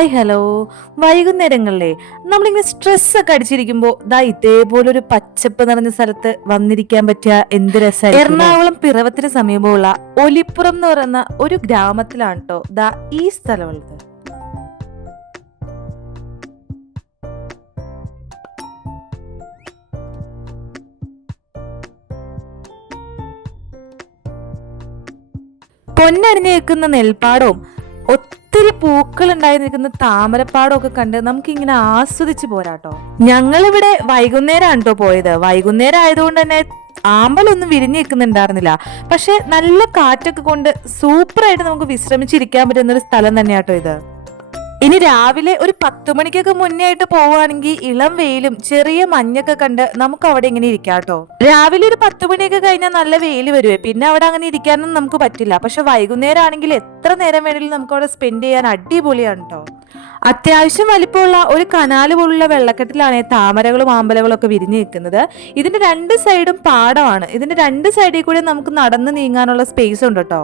Hi hello. വൈകുന്നേരങ്ങളിലെ നമ്മളിങ്ങനെ സ്ട്രെസ്സൊക്കെ അടിച്ചിരിക്കുമ്പോൾ ഇതേപോലൊരു പച്ചപ്പ് നിറഞ്ഞ സ്ഥലത്ത് വന്നിരിക്കാൻ പറ്റിയ എന്ത് രസമായിരിക്കും. എറണാകുളം പിറവത്തിന് സമീപമുള്ള ഒലിപ്പുറം എന്ന് പറയുന്ന ഒരു ഗ്രാമത്തിലാണ് കേട്ടോ ഈ സ്ഥലമുള്ളത്. പൊന്നണിഞ്ഞു നിൽക്കുന്ന നെൽപ്പാടവും ഒത്തിരി പൂക്കൾ ഉണ്ടായി നിൽക്കുന്ന താമരപ്പാടം ഒക്കെ കണ്ട് നമുക്ക് ഇങ്ങനെ ആസ്വദിച്ച് പോരാട്ടോ. ഞങ്ങളിവിടെ വൈകുന്നേരമാണ് കേട്ടോ പോയത്. വൈകുന്നേരം ആയതുകൊണ്ട് തന്നെ ആമ്പലൊന്നും വിരിഞ്ഞു നിൽക്കുന്നുണ്ടായിരുന്നില്ല. പക്ഷെ നല്ല കാറ്റൊക്കെ കൊണ്ട് സൂപ്പറായിട്ട് നമുക്ക് വിശ്രമിച്ചിരിക്കാൻ പറ്റുന്ന ഒരു സ്ഥലം തന്നെയാട്ടോ ഇത്. ഇനി രാവിലെ ഒരു 10 മണിക്കൊക്കെ മുന്നേ ആയിട്ട് പോവുകയാണെങ്കിൽ ഇളം വെയിലും ചെറിയ മഞ്ഞൊക്കെ കണ്ട് നമുക്ക് അവിടെ ഇങ്ങനെ ഇരിക്കാട്ടോ. രാവിലെ ഒരു 10 മണിയൊക്കെ കഴിഞ്ഞാൽ നല്ല വെയിൽ വരുവേ, പിന്നെ അവിടെ അങ്ങനെ ഇരിക്കാനൊന്നും നമുക്ക് പറ്റില്ല. പക്ഷെ വൈകുന്നേരം ആണെങ്കിൽ എത്ര നേരം വേണമെങ്കിലും നമുക്ക് അവിടെ സ്പെൻഡ് ചെയ്യാൻ അടിപൊളിയാണ് കേട്ടോ. അത്യാവശ്യം വലിപ്പമുള്ള ഒരു കനാല് പോലുള്ള വെള്ളക്കെട്ടിലാണ് താമരകളും ആമ്പലകളും ഒക്കെ വിരിഞ്ഞു നിൽക്കുന്നത്. ഇതിന്റെ 2 സൈഡും പാടമാണ്. ഇതിന്റെ 2 സൈഡിൽ കൂടെ നമുക്ക് നടന്ന് നീങ്ങാനുള്ള സ്പേസ് ഉണ്ട് കേട്ടോ.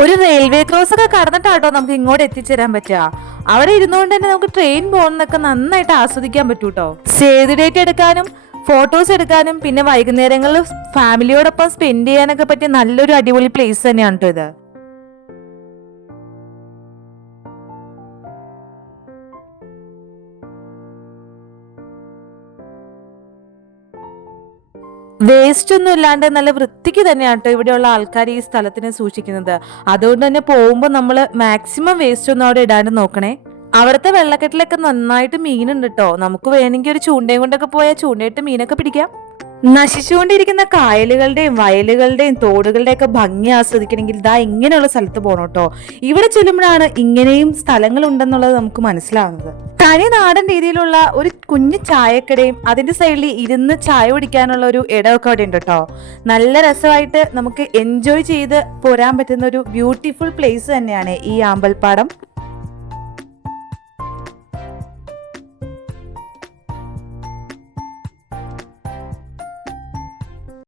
ഒരു റെയിൽവേ ക്രോസ് ഒക്കെ കടന്നിട്ടാട്ടോ നമുക്ക് ഇങ്ങോട്ട് എത്തിച്ചേരാൻ പറ്റുക. അവിടെ ഇരുന്നുകൊണ്ട് തന്നെ നമുക്ക് ട്രെയിൻ പോകുന്നതൊക്കെ നന്നായിട്ട് ആസ്വദിക്കാൻ പറ്റൂട്ടോ. സേവ് ഡേറ്റ് എടുക്കാനും ഫോട്ടോസ് എടുക്കാനും പിന്നെ വൈകുന്നേരങ്ങളിൽ ഫാമിലിയോടൊപ്പം സ്പെൻഡ് ചെയ്യാനൊക്കെ പറ്റിയ നല്ലൊരു അടിപൊളി പ്ലേസ് തന്നെയാണ് കേട്ടോ ഇത്. വേസ്റ്റ് ഒന്നും ഇല്ലാണ്ട് നല്ല വൃത്തിക്ക് തന്നെയാണ് കേട്ടോ ഇവിടെയുള്ള ആൾക്കാർ ഈ സ്ഥലത്തിനെ സൂക്ഷിക്കുന്നത്. അതുകൊണ്ട് തന്നെ പോകുമ്പോൾ നമ്മൾ മാക്സിമം വേസ്റ്റ് ഒന്നും അവിടെ ഇടാണ്ട് നോക്കണേ. അവിടുത്തെ വെള്ളക്കെട്ടിലൊക്കെ നന്നായിട്ട് മീനുണ്ട് കേട്ടോ. നമുക്ക് വേണമെങ്കിൽ ഒരു ചൂണ്ടയും കൊണ്ടൊക്കെ പോയാൽ ചൂണ്ടയിട്ട് മീനൊക്കെ പിടിക്കാം. നശിച്ചുകൊണ്ടിരിക്കുന്ന കായലുകളുടെയും വയലുകളുടെയും തോടുകളുടെയും ഒക്കെ ഭംഗി ആസ്വദിക്കണമെങ്കിൽ ഇങ്ങനെയുള്ള സ്ഥലത്ത് പോകണം കേട്ടോ. ഇവിടെ ചെല്ലുമ്പോഴാണ് ഇങ്ങനെയും സ്ഥലങ്ങൾ ഉണ്ടെന്നുള്ളത് നമുക്ക് മനസ്സിലാവുന്നത്. തനി നാടൻ രീതിയിലുള്ള ഒരു കുഞ്ഞു ചായക്കടയും അതിന്റെ സൈഡിൽ ഇരുന്ന് ചായ കുടിക്കാനുള്ള ഒരു ഇടമൊക്കെ അവിടെ ഉണ്ട് കേട്ടോ. നല്ല രസമായിട്ട് നമുക്ക് എൻജോയ് ചെയ്ത് പോരാൻ പറ്റുന്ന ഒരു ബ്യൂട്ടിഫുൾ പ്ലേസ് തന്നെയാണ് ഈ ആമ്പൽപ്പാടം.